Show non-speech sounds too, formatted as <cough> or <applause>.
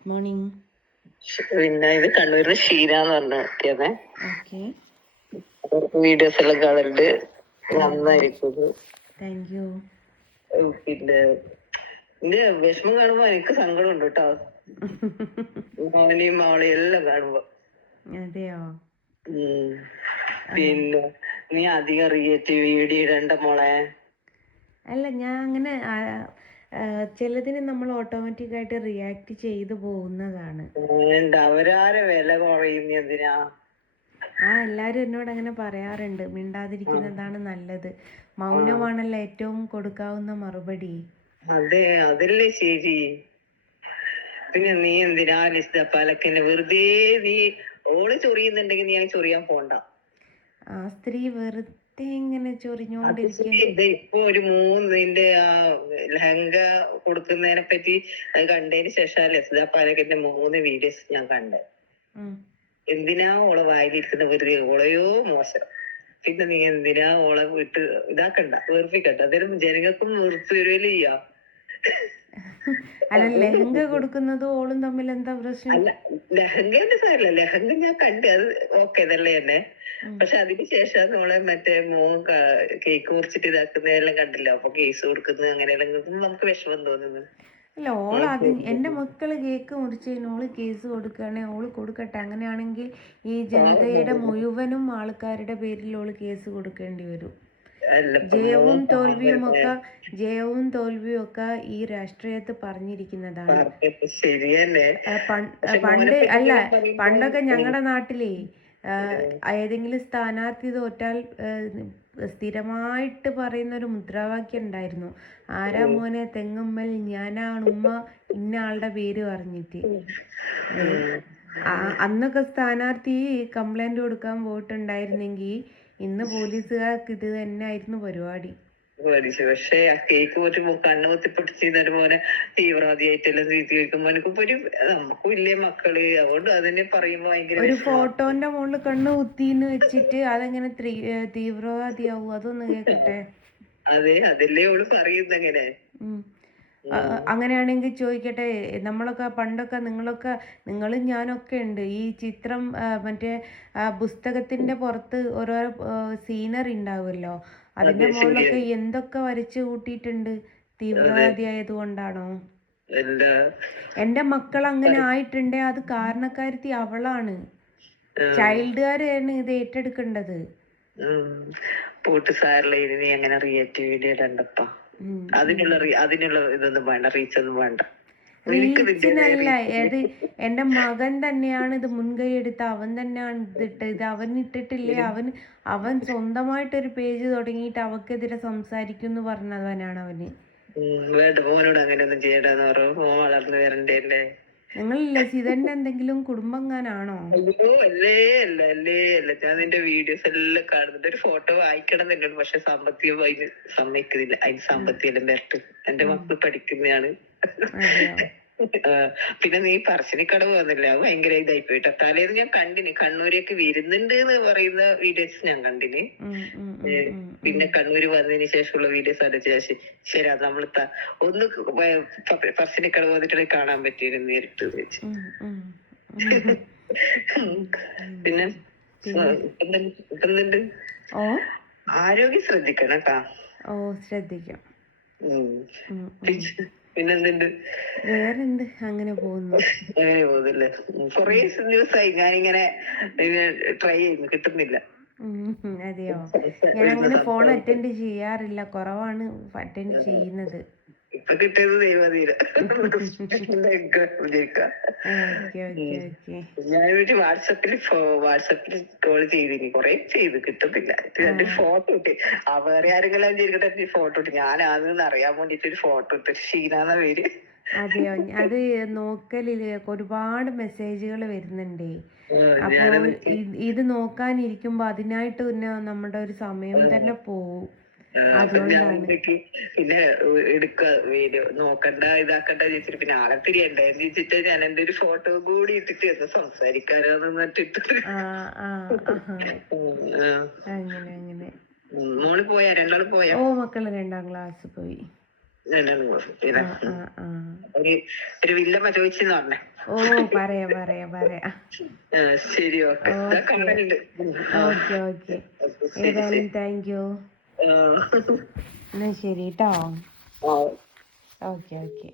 Morning പിന്നെ ഇത് കണ്ണൂരിന് ഷീന എന്ന് പറഞ്ഞ കുട്ടിയാണേ വീഡിയോസ് എല്ലാം കാണലുണ്ട് നന്നായിരിക്കും. ഇത്. താങ്ക് യു ഉം, പിന്നെ എന്റെ വിഷമം കാണുമ്പോ എനിക്ക് സങ്കടം ഉണ്ട് കേട്ടോ. മോനെയും മോളെയും എല്ലാം കാണുമ്പോ. അതെയോ. പിന്നെ നീ അധികം റിയേറ്റീവ് വീഡിയോ ഇടണ്ട മോളെ. അല്ല ഞാൻ അങ്ങനെ ചിലതിന് നമ്മൾ ഓട്ടോമാറ്റിക് ആയിട്ട് റിയാക്ട് ചെയ്തു പോകുന്നതാണ്. അവരാരെ വില കുറയുന്ന എന്തിനാ ആ എല്ലാരും എന്നോട് അങ്ങനെ പറയാറുണ്ട്. മിണ്ടാതിരിക്കുന്നതാണ് നല്ലത്? മൗനമാണല്ലോ ഏറ്റവും കൊടുക്കാവുന്ന മറുപടി. അതെ അതല്ലേ ശരി. പിന്നെ നീ എന്തിനാ ലിസ്റ്റ് പാലക്കന്നെ വെറുതെ നീ ഓൾ ചൊറിയുന്നുണ്ടെങ്കിൽ നീ ചൊറിയാൻ പോണ്ട. ആ സ്ത്രീ വെറുതെ ഇങ്ങനെ ചൊറിഞ്ഞോണ്ടിരിക്കും ഇത് ഇപ്പൊ ഒരു മൂന്ന് നിന്റെ ആ ലഹങ്ക കൊടുക്കുന്നതിനെ പറ്റി അത് കണ്ടതിന് ശേഷം ലസിത പാലക്കന്റെ മൂന്ന് വീഡിയോസ് ഞാൻ കണ്ടത് എന്തിനാ ഓളെ വായിലിരിക്കുന്ന വെറുതെ? ഓളയോ മോശം. പിന്നെ നീ എന്തിനാ ഓളെ വിട്ട് ഇതാക്കണ്ട? വെറുപ്പിക്കണ്ട. അന്നേരം ജനങ്ങൾക്കും വെറുപ്പ് വരുവല്ലേ ചെയ്യാ. അല്ല ലെഹങ്ക കൊടുക്കുന്നത് ഓളും തമ്മിൽ എന്താ പ്രശ്നം? അല്ല ലഹങ്കന്റെ സാരല്ല ലഹങ്ക ഞാൻ കണ്ട് അത് ഓക്കെ തന്നെ. ഉം. പക്ഷെ അതിന് ശേഷം നമ്മളെ മറ്റേ മോൻ കേക്ക് മുറിച്ചിട്ട് ഇതാക്കുന്നതെല്ലാം കണ്ടില്ല? അപ്പൊ കേസ് കൊടുക്കുന്നത് അങ്ങനെയെല്ലാം നമുക്ക് വിഷമം തോന്നുന്നു. അല്ല ഓൾ അത് എന്റെ മക്കൾ കേക്ക് മുറിച്ചതിന് ഓൾ കേസ് കൊടുക്കുകയാണെ ഓൾ കൊടുക്കട്ടെ. അങ്ങനെയാണെങ്കിൽ ഈ ജനതയുടെ മുഴുവനും ആൾക്കാരുടെ പേരിൽ ഓൾ കേസ് കൊടുക്കേണ്ടി വരും. ജയവും തോൽവിയും ഒക്കെ ജയവും തോൽവിയും ഒക്കെ ഈ രാഷ്ട്രീയത്തിൽ പറഞ്ഞിരിക്കുന്നതാണ്. പണ്ട് അല്ല പണ്ടൊക്കെ ഞങ്ങളുടെ നാട്ടിലേ ഏതെങ്കിലും സ്ഥാനാർത്ഥി തോറ്റാൽ സ്ഥിരമായിട്ട് പറയുന്ന ഒരു മുദ്രാവാക്യം ഉണ്ടായിരുന്നു. ആരാ മോനെ തെങ്ങുമ്മൽ ഞാനാണ് ഉമ്മ ഇന്ന ആളുടെ പേര് പറഞ്ഞിട്ട്. അന്നൊക്കെ സ്ഥാനാർത്ഥി കംപ്ലൈന്റ് കൊടുക്കാൻ പോയിട്ടുണ്ടായിരുന്നെങ്കിൽ ഇന്ന് പോലീസുകാർക്ക് ഇത് തന്നെ ആയിരുന്നു പരിപാടി പക്ഷെ ആ കേക്ക് പോയിട്ട് കണ്ണു കുത്തി പൊട്ടിച്ചിരുന്നൊരു മോനെ തീവ്രവാദിയായിട്ടെല്ലാം വയ്ക്കുമ്പോ എനിക്കിപ്പോ ഒരു നമുക്കും ഇല്ലേ മക്കൾ? അതുകൊണ്ട് അതിനെ പറയുമ്പോ ഭയങ്കര ഒരു ഫോട്ടോന്റെ മുകളിൽ കണ്ണ് കുത്തിന്ന് വെച്ചിട്ട് അതെങ്ങനെ തീവ്രവാദിയാവും? അതൊന്ന് കേക്കട്ടെ. അതെ അതല്ലേ ഓൾ. ആ, അങ്ങനെയാണെങ്കിൽ ചോദിക്കട്ടെ നമ്മളൊക്കെ പണ്ടൊക്കെ നിങ്ങളൊക്കെ നിങ്ങളും ഞാനൊക്കെ ഉണ്ട്. ഈ ചിത്രം മറ്റേ പുസ്തകത്തിന്റെ പുസ്തകത്തിന്റെ പുറത്ത് ഓരോ സീനറി ഉണ്ടാവുമല്ലോ? അതിന്റെ അതെ, മുകളിലൊക്കെ എന്തൊക്കെ വരച്ചു കൂട്ടിയിട്ടുണ്ട്? തീവ്രവാദി ആയതുകൊണ്ടാണോ എന്റെ എന്റെ മക്കൾ അങ്ങനെ ആയിട്ടുണ്ടേ. അത് കാരണക്കാരത്തി അവളാണ്. ചൈൽഡുകാരാണ് ഇത് ഏറ്റെടുക്കേണ്ടത്. പൂട്ട് സാറിലെ ഇനി അങ്ങനെ റിയാക്ട് വീഡിയോ ഇടണ്ടപ്പാ. അതിനുള്ള അതിനുള്ള ഇതൊന്നും വേണ്ട റീച്ച് ഒന്നും വേണ്ട. റീച്ചിനല്ല ഏത് എന്റെ മകൻ തന്നെയാണ് ഇത് മുൻകൈ എടുത്ത് അവൻ തന്നെയാണ് ഇതിട്ട് ഇത് അവൻ ഇട്ടിട്ടില്ലേ? അവൻ അവൻ സ്വന്തമായിട്ട് ഒരു പേജ് തുടങ്ങിയിട്ട് അവക്കെതിരെ സംസാരിക്കും എന്ന് പറഞ്ഞവനാണ് അവന് വേണ്ട മോനോട് അങ്ങനെ ഒന്നും ചെയ്യണ്ടെന്ന് പറഞ്ഞു മോൻ വളർന്നു വരണ്ടേ നിങ്ങൾ ലസിതന്റെ എന്തെങ്കിലും കുടുംബങ്ങാനാണോ? ഞാൻ നിന്റെ വീഡിയോസ് എല്ലാം കാണുന്നുണ്ട് ഒരു ഫോട്ടോ വായിക്കണം എന്നുണ്ട് പക്ഷെ സാമ്പത്തികം അതിന് സമ്മതിക്കുന്നില്ല. അതിന് സാമ്പത്തികം എല്ലാം വരട്ടെ. എന്റെ മക്കൾ പഠിക്കുന്നതാണ്. പിന്നെ നീ പറശ്ശിനിക്കടവ് വന്നില്ല അത് ഭയങ്കര ഇതായി പോയിട്ട് തലേന്ന് ഞാൻ കണ്ടിന് കണ്ണൂരേക്ക് വരുന്നുണ്ട് എന്ന് പറയുന്ന വീഡിയോസ് ഞാൻ കണ്ടിന്. പിന്നെ കണ്ണൂര് വന്നതിന് ശേഷമുള്ള വീഡിയോസ് ശേഷം. ശരി അത് നമ്മൾ ഒന്ന് പറശ്ശിനിക്കടവ് വന്നിട്ട് കാണാൻ പറ്റിയിരുന്നു നേരിട്ട് വെച്ച്. പിന്നെ എന്തുണ്ട് ആരോഗ്യം ശ്രദ്ധിക്കണം കേട്ടാ. ഓ ശ്രദ്ധിക്കാം. പിന്നെന്തുണ്ട്? വേറെന്ത്? അങ്ങനെ പോകുന്നു. അങ്ങനെ പോകുന്നില്ലേ? കൊറേ ദിവസമായി ഞാനിങ്ങനെ ട്രൈ ചെയ്യുന്നു കിട്ടുന്നില്ല. അതെയോ? ഞാൻ അങ്ങനെ ഫോൺ അറ്റൻഡ് ചെയ്യാറില്ല. കുറവാണ് അറ്റൻഡ് ചെയ്യുന്നത്. ഇപ്പൊ കിട്ടിയത് ദൈവതീര. <laughs> ഞാൻ ഒരു വാട്സപ്പിൽ വാട്സപ്പിൽ കോൾ ചെയ്തിനി. കൊറേ ചെയ്ത് കിട്ടുന്നില്ല രണ്ട് ഫോട്ടോ ഇട്ട്. വേറെ ആരെങ്കിലും ചെയ്തിട്ട് ഫോട്ടോ ഇട്ട്. ഞാനാണെന്ന് അറിയാൻ വേണ്ടിട്ട് ഒരു ഫോട്ടോ ഇട്ട്. ഷീനാന്ന പേര്. അതെയോ? അത് നോക്കലിൽ ഒരുപാട് മെസ്സേജുകൾ വരുന്നുണ്ടേ. അപ്പൊ അപ്പോൾ ഇത് നോക്കാനിരിക്കുമ്പോ അതിനായിട്ട് പിന്നെ നമ്മുടെ ഒരു സമയം തന്നെ പോവും. പിന്നെ എടുക്ക വീഡിയോ നോക്കണ്ട ഇതാക്കണ്ട ചോദിച്ചിട്ട് പിന്നെ ആളെ തിരിയണ്ടേ എന്ന് ചോദിച്ചിട്ട് ഞാൻ എന്റെ ഒരു ഫോട്ടോ കൂടി ഇട്ടിട്ട്. ഒന്ന് സംസാരിക്കാനോ ഉം, മോൾ പോയാ? രണ്ടാൾ പോയാ? ഓ മക്കൾ രണ്ടാം ക്ലാസ് പോയി. ആ ഒരു വില്ലമ്മ ചോദിച്ചെന്ന് പറഞ്ഞേ. ഓ പറയാ പറയാ പറയാ. ശരി ഓക്കെ. ഓക്കേ. ഓക്കെ ഏതായാലും താങ്ക് യു. എന്നാ ശരി കേട്ടോ ഓക്കെ ഓക്കെ.